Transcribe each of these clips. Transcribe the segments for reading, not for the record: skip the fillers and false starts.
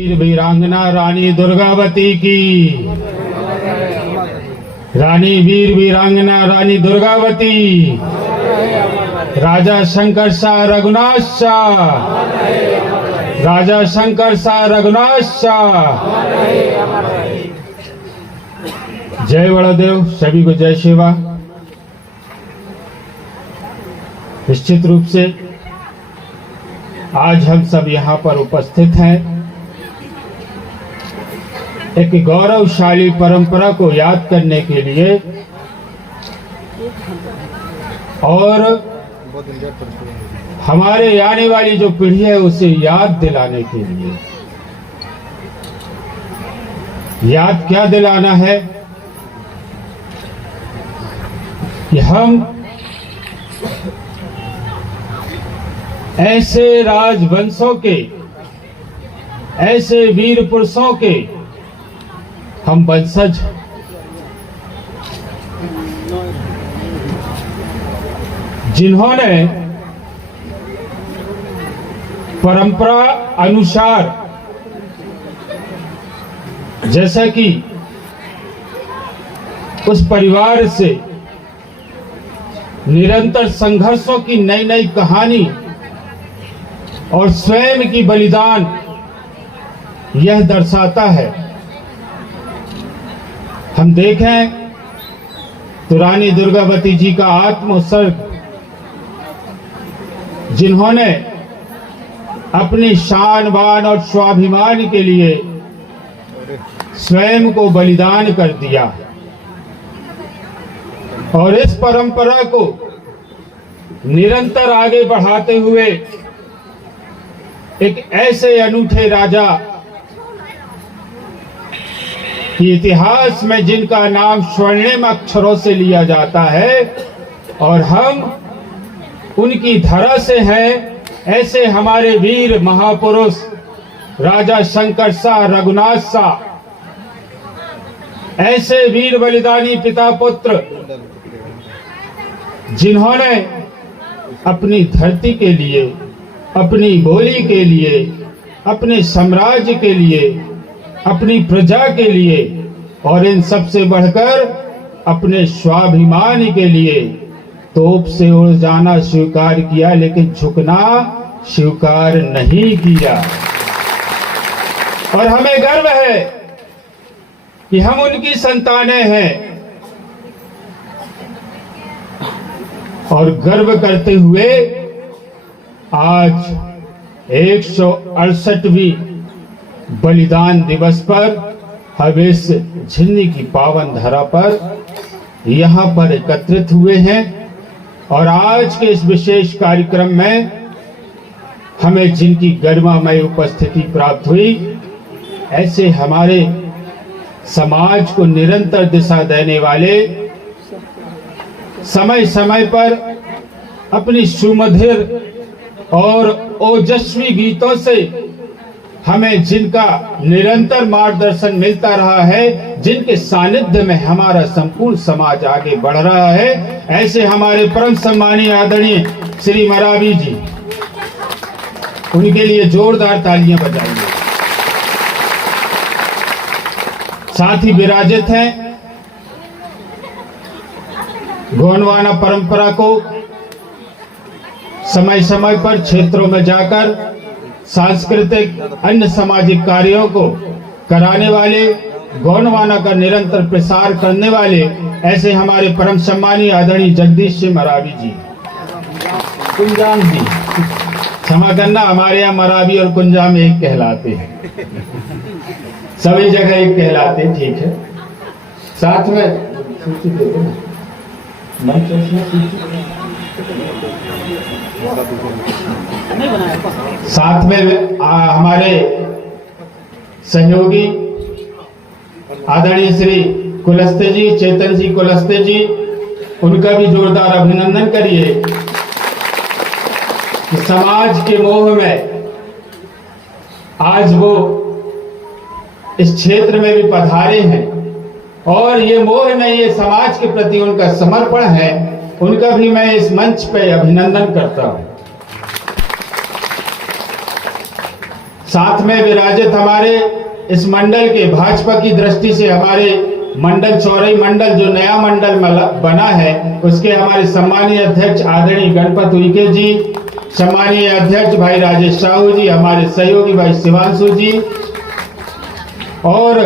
वीर वीरांगना रानी दुर्गावती की, रानी वीर वीरांगना रानी दुर्गावती, राजा शंकर शाह रघुनाथ शाह, राजा शंकर शाह रघुनाथ शाह। जय बड़देव, सभी को जय शिवा। निश्चित रूप से आज हम सब यहाँ पर उपस्थित हैं एक गौरवशाली परंपरा को याद करने के लिए और हमारे आने वाली जो पीढ़ी है उसे याद दिलाने के लिए। याद क्या दिलाना है कि हम ऐसे राजवंशों के, ऐसे वीर पुरुषों के हम वंशज, जिन्होंने परंपरा अनुसार, जैसा कि उस परिवार से निरंतर संघर्षों की नई नई कहानी और स्वयं की बलिदान यह दर्शाता है। हम देखें तो रानी दुर्गावती जी का आत्मोत्सर्ग, जिन्होंने अपनी शान बान और स्वाभिमान के लिए स्वयं को बलिदान कर दिया और इस परंपरा को निरंतर आगे बढ़ाते हुए एक ऐसे अनूठे राजा कि इतिहास में जिनका नाम स्वर्णिम अक्षरों से लिया जाता है और हम उनकी धरा से हैं, ऐसे हमारे वीर महापुरुष राजा शंकर शाह रघुनाथ शाह, ऐसे वीर बलिदानी पिता पुत्र जिन्होंने अपनी धरती के लिए, अपनी बोली के लिए, अपने साम्राज्य के लिए, अपनी प्रजा के लिए और इन सबसे बढ़कर अपने स्वाभिमान के लिए तोप से उड़ जाना स्वीकार किया, लेकिन झुकना स्वीकार नहीं किया। और हमें गर्व है कि हम उनकी संतानें हैं और गर्व करते हुए आज 168वीं बलिदान दिवस पर हम इस झिल्ली की पावन धरा पर यहाँ पर एकत्रित हुए हैं और आज के इस विशेष कार्यक्रम में हमें जिनकी गरिमामय उपस्थिति प्राप्त हुई, ऐसे हमारे समाज को निरंतर दिशा देने वाले, समय समय पर अपनी सुमधुर और ओजस्वी गीतों से हमें जिनका निरंतर मार्गदर्शन मिलता रहा है, जिनके सानिध्य में हमारा संपूर्ण समाज आगे बढ़ रहा है, ऐसे हमारे परम सम्मानीय आदरणीय श्री मरावी जी, उनके लिए जोरदार तालियां बजाइए। साथ ही विराजित हैं गोंडवाना परंपरा को समय समय पर क्षेत्रों में जाकर सांस्कृतिक अन्य सामाजिक कार्यों को कराने वाले, गोंडवाना का निरंतर प्रसार करने वाले, ऐसे हमारे परम सम्मानीय आदरणीय जगदीश सिंह मरावी जी, कुंजाम जी, क्षमा करना, हमारे यहाँ मरावी और कुंजाम एक कहलाते हैं, सभी जगह एक कहलाते हैं, ठीक है। साथ में सूची दे दो, साथ में हमारे सहयोगी आदरणीय श्री कुलस्ते जी, चेतन जी कुलस्ते जी, उनका भी जोरदार अभिनंदन करिए कि समाज के मोह में आज वो इस क्षेत्र में भी पधारे हैं और ये मोह नहीं, ये समाज के प्रति उनका समर्पण है, उनका भी मैं इस मंच पे अभिनंदन करता हूं। साथ में विराजित हमारे इस मंडल के भाजपा की दृष्टि से हमारे मंडल चौरई मंडल जो नया मंडल बना है उसके हमारे सम्मानीय अध्यक्ष आदरणीय गणपत उइके जी, सम्मानीय अध्यक्ष भाई राजेश साहू जी, हमारे सहयोगी भाई शिवांशु जी, और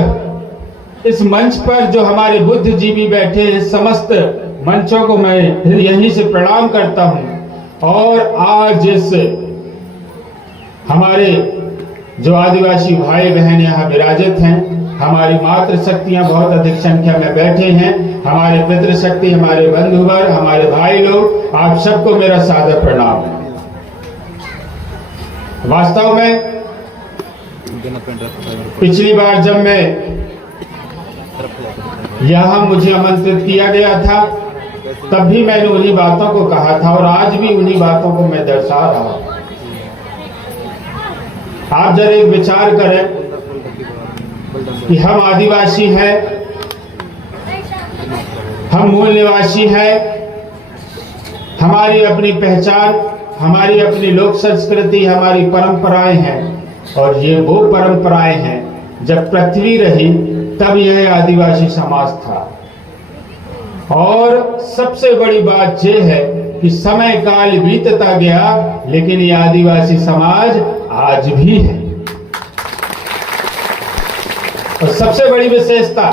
इस मंच पर जो हमारे बुद्धिजीवी बैठे हैं समस्त मंचों को मैं यहीं से प्रणाम करता हूं। और आज इस हमारे जो आदिवासी भाई बहन यहाँ विराजित हैं, हमारी मातृ शक्तियां बहुत अधिक संख्या में बैठे हैं, हमारे पितृशक्ति, हमारे बंधुवर, हमारे भाई लोग, आप सबको मेरा सादर प्रणाम। वास्तव में पिछली बार जब मैं यहाँ मुझे आमंत्रित किया गया था तब भी मैंने उन्हीं बातों को कहा था और आज भी उन्हीं बातों को मैं दर्शा रहा हूं। आप जरा एक विचार करें कि हम आदिवासी हैं, हम मूल निवासी हैं, हमारी अपनी पहचान, हमारी अपनी लोक संस्कृति, हमारी परंपराएं हैं और ये वो परंपराएं हैं जब पृथ्वी रही तब यह आदिवासी समाज था। और सबसे बड़ी बात यह है कि समय काल बीतता गया लेकिन ये आदिवासी समाज आज भी है। और सबसे बड़ी विशेषता,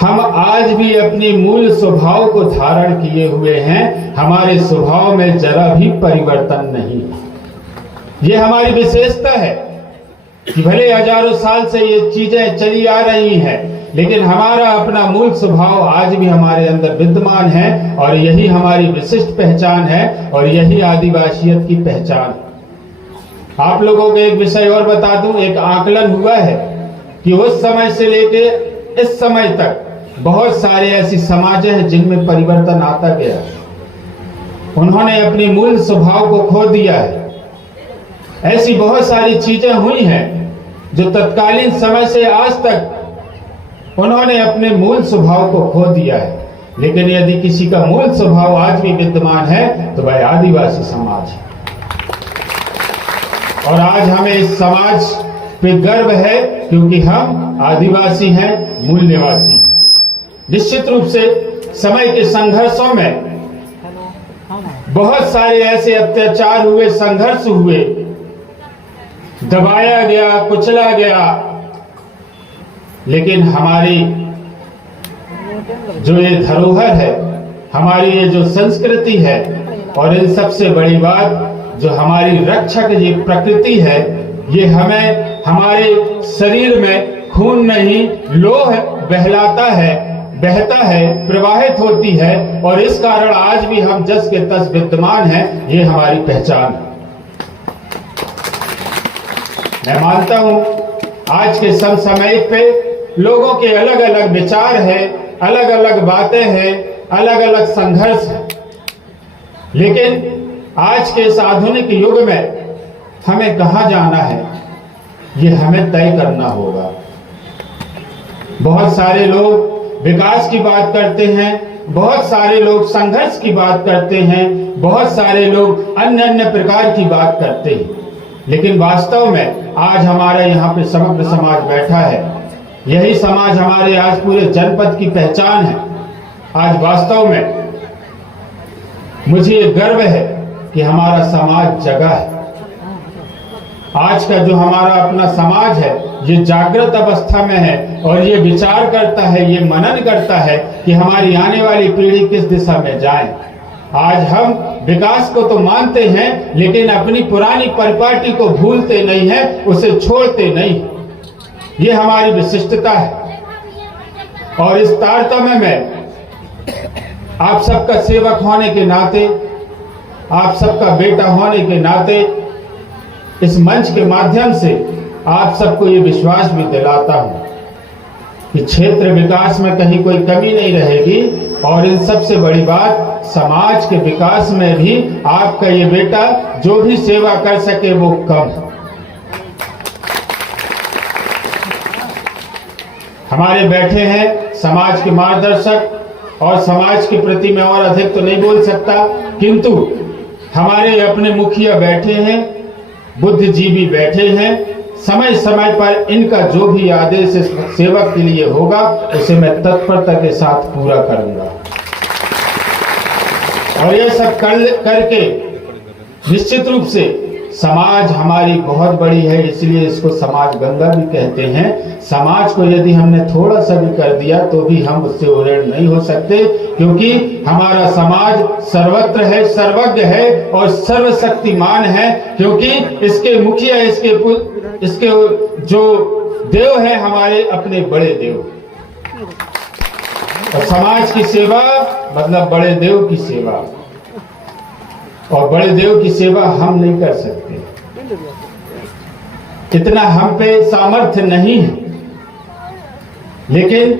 हम आज भी अपनी मूल स्वभाव को धारण किए हुए हैं, हमारे स्वभाव में जरा भी परिवर्तन नहीं। ये हमारी विशेषता है कि भले हजारों साल से ये चीजें चली आ रही हैं लेकिन हमारा अपना मूल स्वभाव आज भी हमारे अंदर विद्यमान है और यही हमारी विशिष्ट पहचान है और यही आदिवासियत की पहचान। आप लोगों को एक विषय और बता दूं, एक आकलन हुआ है कि उस समय से लेके इस समय तक बहुत सारे ऐसी समाजें हैं जिनमें परिवर्तन आता गया, उन्होंने अपनी मूल स्वभाव को खो दिया है। ऐसी बहुत सारी चीजें हुई हैं जो तत्कालीन समय से आज तक उन्होंने अपने मूल स्वभाव को खो दिया है, लेकिन यदि किसी का मूल स्वभाव आज भी विद्यमान है तो वह आदिवासी समाज है। और आज हमें इस समाज पे गर्व है क्योंकि हम आदिवासी हैं, मूल निवासी। निश्चित रूप से समय के संघर्षों में बहुत सारे ऐसे अत्याचार हुए, संघर्ष हुए, दबाया गया, कुचला गया, लेकिन हमारी जो ये धरोहर है, हमारी ये जो संस्कृति है और इन सबसे बड़ी बात जो हमारी रक्षक ये प्रकृति है, ये हमें हमारे शरीर में खून नहीं लोह बहलाता है, बहता है, प्रवाहित होती है और इस कारण आज भी हम जस के तस विद्यमान हैं। ये हमारी पहचान है। मैं मानता हूं आज के समय पे लोगों के अलग अलग विचार हैं, अलग अलग बातें हैं, अलग अलग संघर्ष है, लेकिन आज के इस आधुनिक युग में हमें कहां जाना है ये हमें तय करना होगा। बहुत सारे लोग विकास की बात करते हैं, बहुत सारे लोग संघर्ष की बात करते हैं, बहुत सारे लोग अन्य अन्य प्रकार की बात करते हैं, लेकिन वास्तव में आज हमारा यहाँ पे समग्र समाज बैठा है। यही समाज हमारे आज पूरे जनपद की पहचान है। आज वास्तव में मुझे ये गर्व है कि हमारा समाज जगा है। आज का जो हमारा अपना समाज है ये जागृत अवस्था में है और ये विचार करता है, ये मनन करता है कि हमारी आने वाली पीढ़ी किस दिशा में जाए। आज हम विकास को तो मानते हैं लेकिन अपनी पुरानी परिपाटी को भूलते नहीं है, उसे छोड़ते नहीं। ये हमारी विशिष्टता है और इस तारतम्य में आप सबका सेवक होने के नाते, आप सबका बेटा होने के नाते इस मंच के माध्यम से आप सबको ये विश्वास भी दिलाता हूं कि क्षेत्र विकास में कहीं कोई कमी नहीं रहेगी और इन सबसे बड़ी बात समाज के विकास में भी आपका ये बेटा जो भी सेवा कर सके वो कम। हमारे बैठे हैं समाज के मार्गदर्शक और समाज के प्रति मैं और अधिक तो नहीं बोल सकता, किंतु हमारे अपने मुखिया बैठे हैं, बुद्धिजीवी बैठे हैं। समय समय पर इनका जो भी आदेश सेवक के लिए होगा उसे मैं तत्परता के साथ पूरा करूंगा। और ये सब करके निश्चित रूप से समाज हमारी बहुत बड़ी है, इसलिए इसको समाज गंगा भी कहते हैं। समाज को यदि हमने थोड़ा सा भी कर दिया तो भी हम उससे उड़ेड़ नहीं हो सकते, क्योंकि हमारा समाज सर्वत्र है, सर्वज्ञ है और सर्वशक्तिमान है। क्योंकि इसके मुखिया, इसके जो देव है हमारे अपने बड़े देव। और समाज की सेवा मतलब बड़े देव की सेवा, और बड़े देव की सेवा हम नहीं कर सकते, इतना हम पे सामर्थ्य नहीं है। लेकिन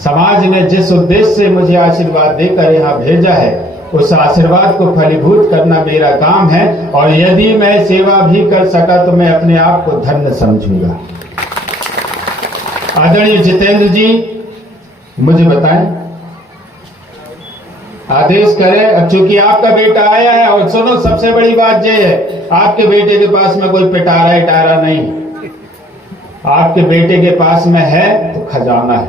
समाज ने जिस उद्देश्य से मुझे आशीर्वाद देकर यहाँ भेजा है उस आशीर्वाद को फलीभूत करना मेरा काम है। और यदि मैं सेवा भी कर सका तो मैं अपने आप को धन्य समझूंगा। आदरणीय जितेंद्र जी मुझे बताएं, आदेश करें। अब चूंकि आपका बेटा आया है, और सुनो सबसे बड़ी बात ये है, आपके बेटे के पास में कोई पिटारा इटारा नहीं, आपके बेटे के पास में है तो खजाना है,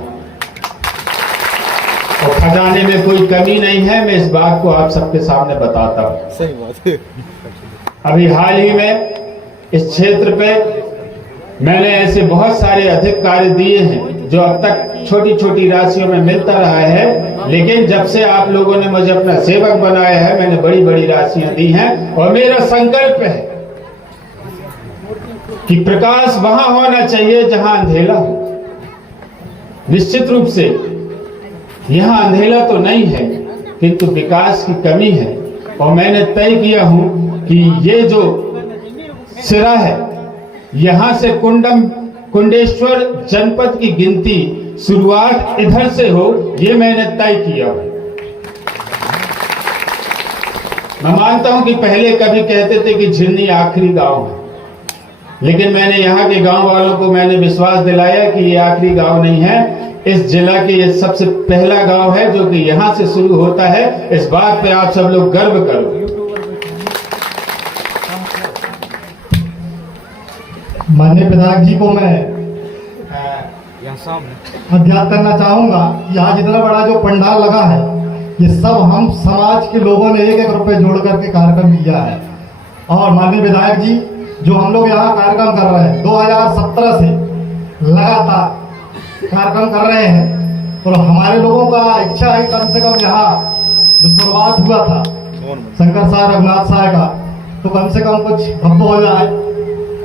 और खजाने में कोई कमी नहीं है। मैं इस बात को आप सबके सामने बताता हूं। सही बात है। अभी हाल ही में इस क्षेत्र पे मैंने ऐसे बहुत सारे अधिक कार्य दिए हैं जो अब तक छोटी छोटी राशियों में मिलता रहा है, लेकिन जब से आप लोगों ने मुझे अपना सेवक बनाया है मैंने बड़ी बड़ी राशियां दी हैं। और मेरा संकल्प है कि प्रकाश वहां होना चाहिए जहां अंधेरा हो। निश्चित रूप से यहां अंधेरा तो नहीं है, किंतु विकास की कमी है। और मैंने तय किया हूं कि ये जो सिरा है, यहां से कुंडेश्वर जनपद की गिनती शुरुआत इधर से हो, ये मैंने तय किया। मैं मानता हूं कि पहले कभी कहते थे कि झिरनी आखिरी गांव है, लेकिन मैंने यहाँ के गांव वालों को मैंने विश्वास दिलाया कि ये आखिरी गांव नहीं है, इस जिला के ये सबसे पहला गांव है जो कि यहाँ से शुरू होता है। इस बात पे आप सब लोग गर्व करो। माननीय विधायक जी को मैं अध्यात करना चाहूंगा कि आज इतना बड़ा जो पंडाल लगा है, ये सब हम समाज के लोगों ने 1-1 रुपए जोड़ करके कार्यक्रम किया है। और माननीय विधायक जी, जो हम लोग यहाँ कार्यक्रम कर रहे हैं 2017 से लगातार कार्यक्रम कर रहे हैं, और हमारे लोगों का इच्छा है कम से कम यहाँ जो शुरुआत हुआ था शंकर साहब रघुनाथ साहब का, तो कम से कम कुछ भव्य हो जाए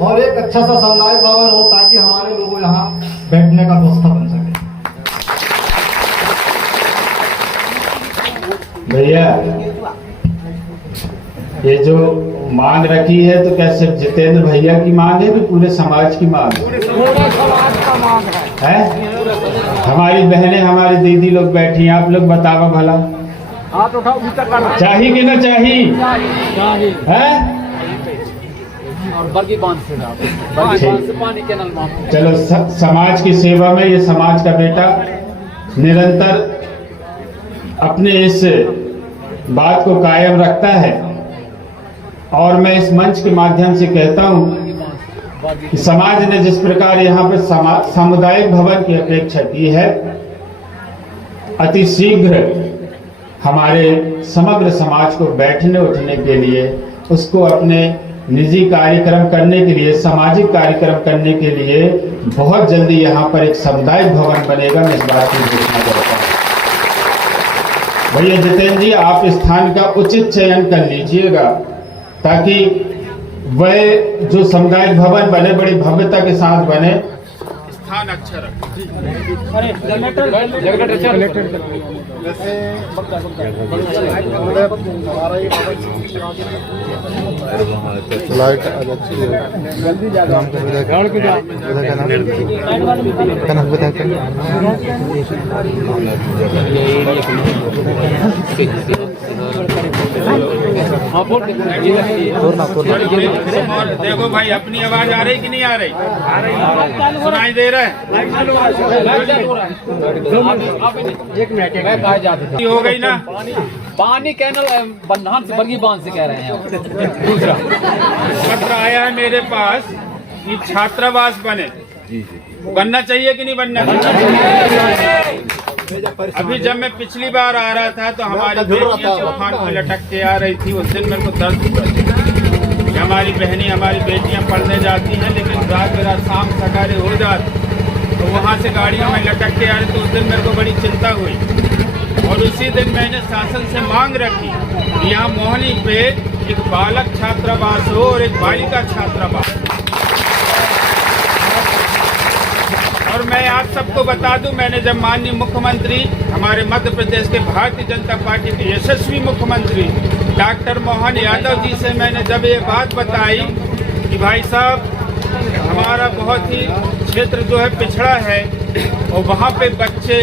और एक अच्छा सा सामुदायिक भवन हो, ताकि हमारे लोगों यहाँ बैठने का व्यवस्था बन सके। भैया ये जो मांग रखी है तो क्या सिर्फ जितेंद्र भैया की मांग है कि पूरे समाज की मांग है? पूरे समाज का मांग है। हमारी बहनें हमारी दीदी लोग बैठी हैं, आप लोग बताओ भला हाथ उठाओ, चाहिए कि ना चाहिए? है बर्गी बांध से पानी कैनल बांध। चलो समाज की सेवा में ये समाज का बेटा निरंतर अपने इस बात को कायम रखता है। और मैं इस मंच के माध्यम से कहता हूं कि समाज ने जिस प्रकार यहाँ पे सामुदायिक भवन की अपेक्षा की है, अति शीघ्र हमारे समग्र समाज को बैठने उठने के लिए, उसको अपने निजी कार्यक्रम करने के लिए, सामाजिक कार्यक्रम करने के लिए बहुत जल्दी यहाँ पर एक सामुदायिक भवन बनेगा। मैं इस बात की घोषणा करता हूँ। भैया जितेंद्र जी, आप स्थान का उचित चयन कर लीजिएगा ताकि वह जो सामुदायिक भवन बने बड़ी भव्यता के साथ बने। स्थान अच्छा रखें। लाइट अच्छी है। नाम का नाम बता कर देखो भाई, अपनी आवाज आ रही कि नहीं आ रही? सुनाई दे रहा है? एक मिनट हो गई ना। पानी कैनल बंधान से बरगी बांध से कह रहे हैं। दूसरा पत्र आया है मेरे पास कि छात्रावास बनना चाहिए कि नहीं बनना चाहिए। अभी जब मैं पिछली बार आ रहा था तो हमारी बेटियां तूफान में लटक के आ रही थी। उस दिन मेरे को दर्द हुआ कि हमारी बहनें हमारी बेटियां पढ़ने जाती हैं, लेकिन रात बेरात शाम सकारे हो जाती तो वहाँ से गाड़ियों में लटक के आ रही। तो उस दिन मेरे को बड़ी चिंता हुई और उसी दिन मैंने शासन से मांग रखी कि यहाँ मोहनी पे एक बालक छात्रावास हो और एक बालिका छात्रावास। और मैं आप सबको बता दूं, मैंने जब माननीय मुख्यमंत्री हमारे मध्य प्रदेश के भारतीय जनता पार्टी के यशस्वी मुख्यमंत्री डॉक्टर मोहन यादव जी से मैंने जब ये बात बताई कि भाई साहब हमारा बहुत ही क्षेत्र जो है पिछड़ा है और वहाँ पे बच्चे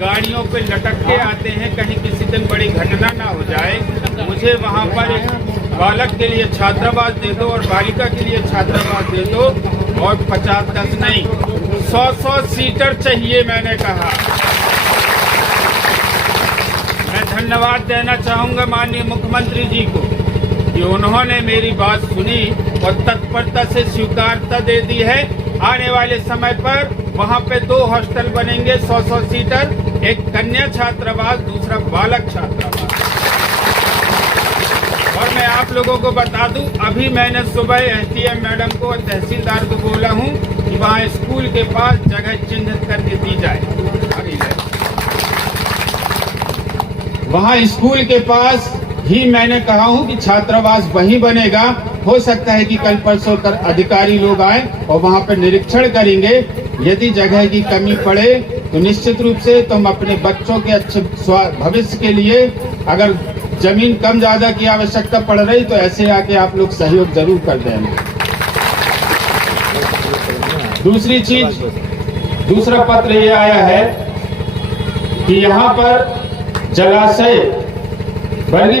गाड़ियों पे लटक के आते हैं, कहीं किसी दिन बड़ी घटना ना हो जाए, मुझे वहाँ पर एक बालक के लिए छात्रावास दे दो और बालिका के लिए छात्रावास दे दो और 50-10 नहीं 100 सीटर चाहिए। मैंने कहा मैं धन्यवाद देना चाहूंगा माननीय मुख्यमंत्री जी को कि उन्होंने मेरी बात सुनी और तत्परता से स्वीकारता दे दी है। आने वाले समय पर वहाँ पे 2 हॉस्टल बनेंगे 100 सीटर, एक कन्या छात्रावास, दूसरा बालक छात्रावास। और मैं आप लोगों को बता दूं, अभी मैंने सुबह एसडीएम मैडम को और तहसीलदार को बोला हूं कि वहाँ स्कूल के पास जगह चिन्हित करके दी जाए। वहाँ स्कूल के पास ही मैंने कहा हूं कि छात्रावास वहीं बनेगा। हो सकता है कि कल परसों तक अधिकारी लोग आए और वहाँ पर निरीक्षण करेंगे। यदि जगह की कमी पड़े तो निश्चित रूप से तुम अपने बच्चों के अच्छे भविष्य के लिए अगर जमीन कम ज्यादा की आवश्यकता पड़ रही तो ऐसे आके आप लोग सहयोग जरूर कर देना। दूसरी चीज, दूसरा पत्र ये आया है कि यहाँ पर जलाशय बरगी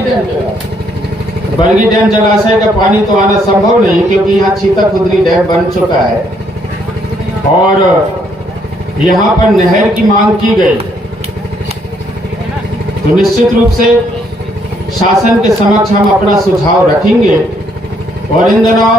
डैम जलाशय का पानी तो आना संभव नहीं, क्योंकि यहाँ छीता खुदरी डैम बन चुका है और यहाँ पर नहर की मांग की गई। तो निश्चित रूप से शासन के समक्ष हम अपना सुझाव रखेंगे और इन दिनों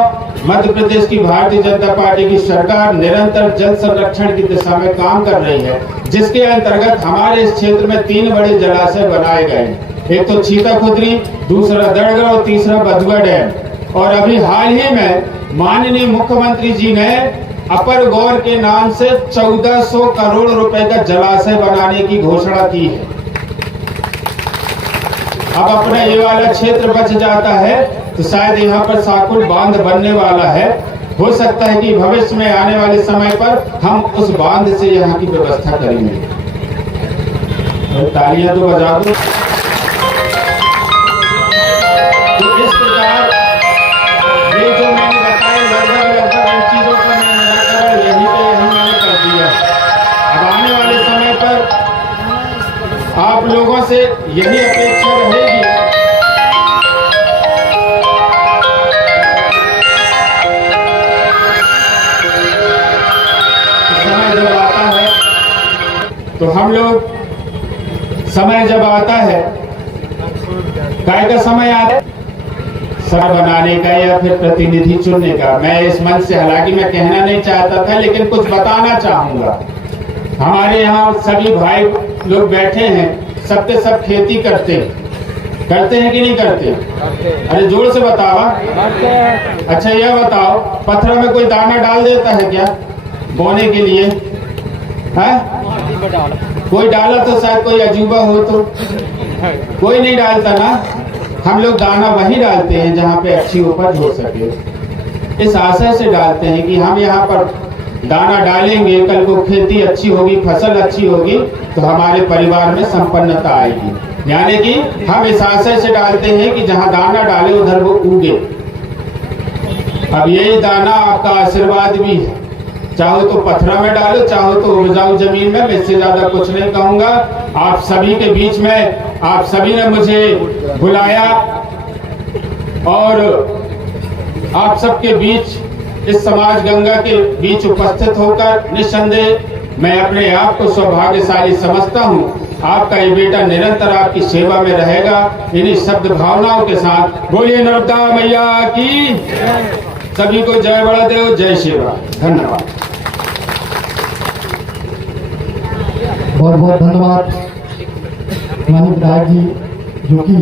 मध्य प्रदेश की भारतीय जनता पार्टी की सरकार निरंतर जल संरक्षण की दिशा में काम कर रही है, जिसके अंतर्गत हमारे इस क्षेत्र में 3 बड़े जलाशय बनाए गए हैं। एक तो छीता खुदरी, दूसरा दड़गड़ और तीसरा बधुआ डैम। और अभी हाल ही में माननीय मुख्यमंत्री जी ने अपर गौर के नाम से 1400 करोड़ रुपए का जलाशय बनाने की घोषणा की है। अब अपना ये वाला क्षेत्र बच जाता है तो शायद यहाँ पर साकुल बांध बनने वाला है। हो सकता है कि भविष्य में आने वाले समय पर हम उस बांध से यहाँ की व्यवस्था करेंगे। तो तालियां तो बजा दो। तो इस प्रकार ये जो मैंने बताया लगभग इन चीजों का मैं निराकरण यही मैंने कर दिया। अब आने वाले समय पर आप लोगों से यही अपेक्षा रहेगी तो हम लोग समय जब आता है, काय का समय आता है सर बनाने का या फिर प्रतिनिधि चुनने का। मैं इस मन से हालांकि मैं कहना नहीं चाहता था, लेकिन कुछ बताना चाहूंगा। हमारे यहाँ सभी भाई लोग बैठे हैं, सब के सब खेती करते हैं कि नहीं करते? अरे जोर से बताओ। अच्छा यह बताओ, पत्थर में कोई दाना डाल देता है क्या बोने के लिए? है कोई डाला तो शायद कोई अजूबा हो, तो कोई नहीं डालता ना। हम लोग दाना वही डालते हैं जहाँ पे अच्छी उपज हो सके। इस आशय से डालते हैं कि हम यहाँ पर दाना डालेंगे, कल को खेती अच्छी होगी, फसल अच्छी होगी तो हमारे परिवार में संपन्नता आएगी। यानी कि हम इस आशय से डालते हैं कि जहाँ दाना डाले उधर वो उगे। अब यही दाना आपका आशीर्वाद भी है। चाहो तो पत्थरा में डालो, चाहो तो उपजाऊ जमीन में। इससे ज्यादा कुछ नहीं कहूंगा। आप सभी के बीच में आप सभी ने मुझे बुलाया और आप सबके बीच इस समाज गंगा के बीच उपस्थित होकर निस्संदेह मैं अपने आप को सौभाग्यशाली समझता हूं आपका ये बेटा निरंतर आपकी सेवा में रहेगा। इन्हीं शब्द भावनाओं के साथ बोलिए नर्मदा मैया की। सभी को जय बड़ादेव, जय शिवराम। धन्यवाद। बहुत बहुत धन्यवाद माननीय विधायक जी, जो कि